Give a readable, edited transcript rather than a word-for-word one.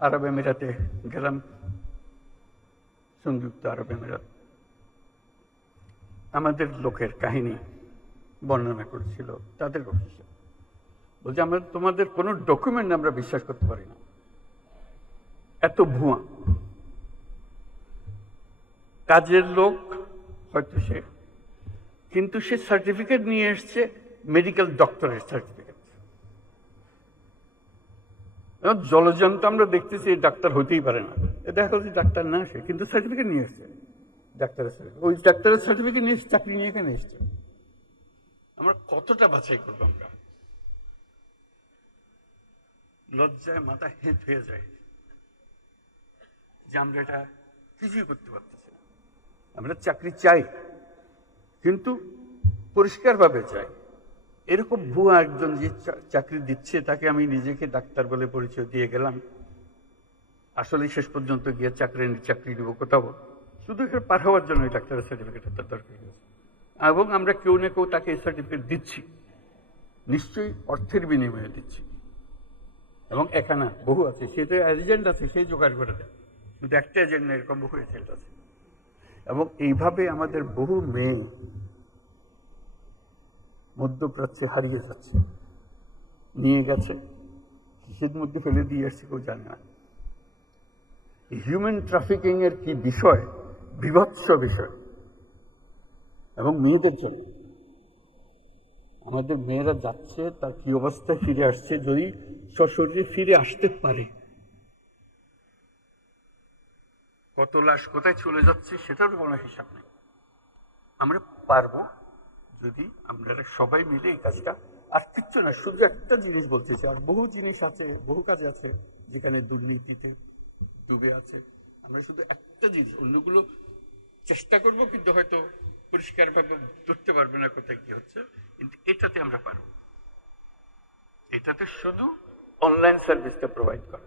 আরব আমিরাতে গেলাম, সংযুক্ত আরব আমিরাত। আমাদের লোকের কাহিনী বর্ণনা করেছিল তাদের অফিসে, বলছে আমরা তোমাদের কোনো ডকুমেন্ট আমরা বিশ্বাস করতে পারি না, এত ভুয়া। কাজের লোক হয়তো সে, কিন্তু সে সার্টিফিকেট নিয়ে এসছে মেডিকেল ডক্টরের সার্টিফিকেট। জলজন্ত আমরা দেখতেছি ডাক্তার হইতেই পারে না, দেখা যাচ্ছে ডাক্তার না সে, কিন্তু সার্টিফিকেট নিয়ে এসছে ডাক্তারের সার্টিফিকেট। ওই ডাক্তারের সার্টিফিকেট নিয়ে চাকরি নিয়ে এখানে এসছে। আমরা কতটা বাছাই করবো? আমরা লজ্জায় মাথা হেঁট হয়ে যায় যে আমরা এটা কিছুই করতে পারতেছি না। আমরা চাকরি চাই, কিন্তু পরিষ্কারভাবে চাই। এরকম ভুয়া একজন যে চাকরি দিচ্ছে তাকে আমি নিজেকে ডাক্তার বলে পরিচয় দিয়ে গেলাম, আসলে শেষ পর্যন্ত গিয়ে চাকরি দিব কোথাও, শুধু এখানে পার হওয়ার জন্য ডাক্তারের সার্টিফিকেট তার দরকার হয়েছে। এবং আমরা কেউ না কেউ তাকে এই সার্টিফিকেট দিচ্ছি, নিশ্চয়ই অর্থের বিনিময়ে দিচ্ছি। এবং এখানে বহু আছে, সেটা এজেন্ট আছে, সেই জোগাড় করে দেয়, শুধু একটা এজেন্ট না, এরকম বহু এজেন্ট আছে। এবং এইভাবে আমাদের বহু মেয়ে মধ্যপ্রাচ্যে হারিয়ে যাচ্ছে, নিয়ে গেছে, কিসের মধ্যে ফেলে দিয়ে আসছে কেউ জানে না। হিউম্যান ট্রাফিকিং এর কি বিষয়, বিভৎস বিষয়। এবং মেয়েদের জন্য আমাদের মেয়েরা যাচ্ছে, তার কি অবস্থায় ফিরে আসছে, যদি সশরীরে ফিরে আসতে পারে, কত লাশ কোথায় চলে যাচ্ছে সেটারও কোনো হিসাব নেই। আমরা পারবো যদি আমরা সবাই মিলে এই কাজটা, আর কিচ্ছু না, শুধু একটা জিনিস বলতেছি, আর বহু জিনিস আছে, বহু কাজ আছে যেখানে দুর্নীতিতে ডুবে আছে। আমরা শুধু একটা জিনিস, অন্যগুলো চেষ্টা করব, কিন্তু হয়তো পরিষ্কারভাবে ধরতে পারবে না কোথায় কি হচ্ছে, কিন্তু এটাতে আমরা পারবো। এটাতে শুধু অনলাইন সার্ভিসটা প্রোভাইড করা।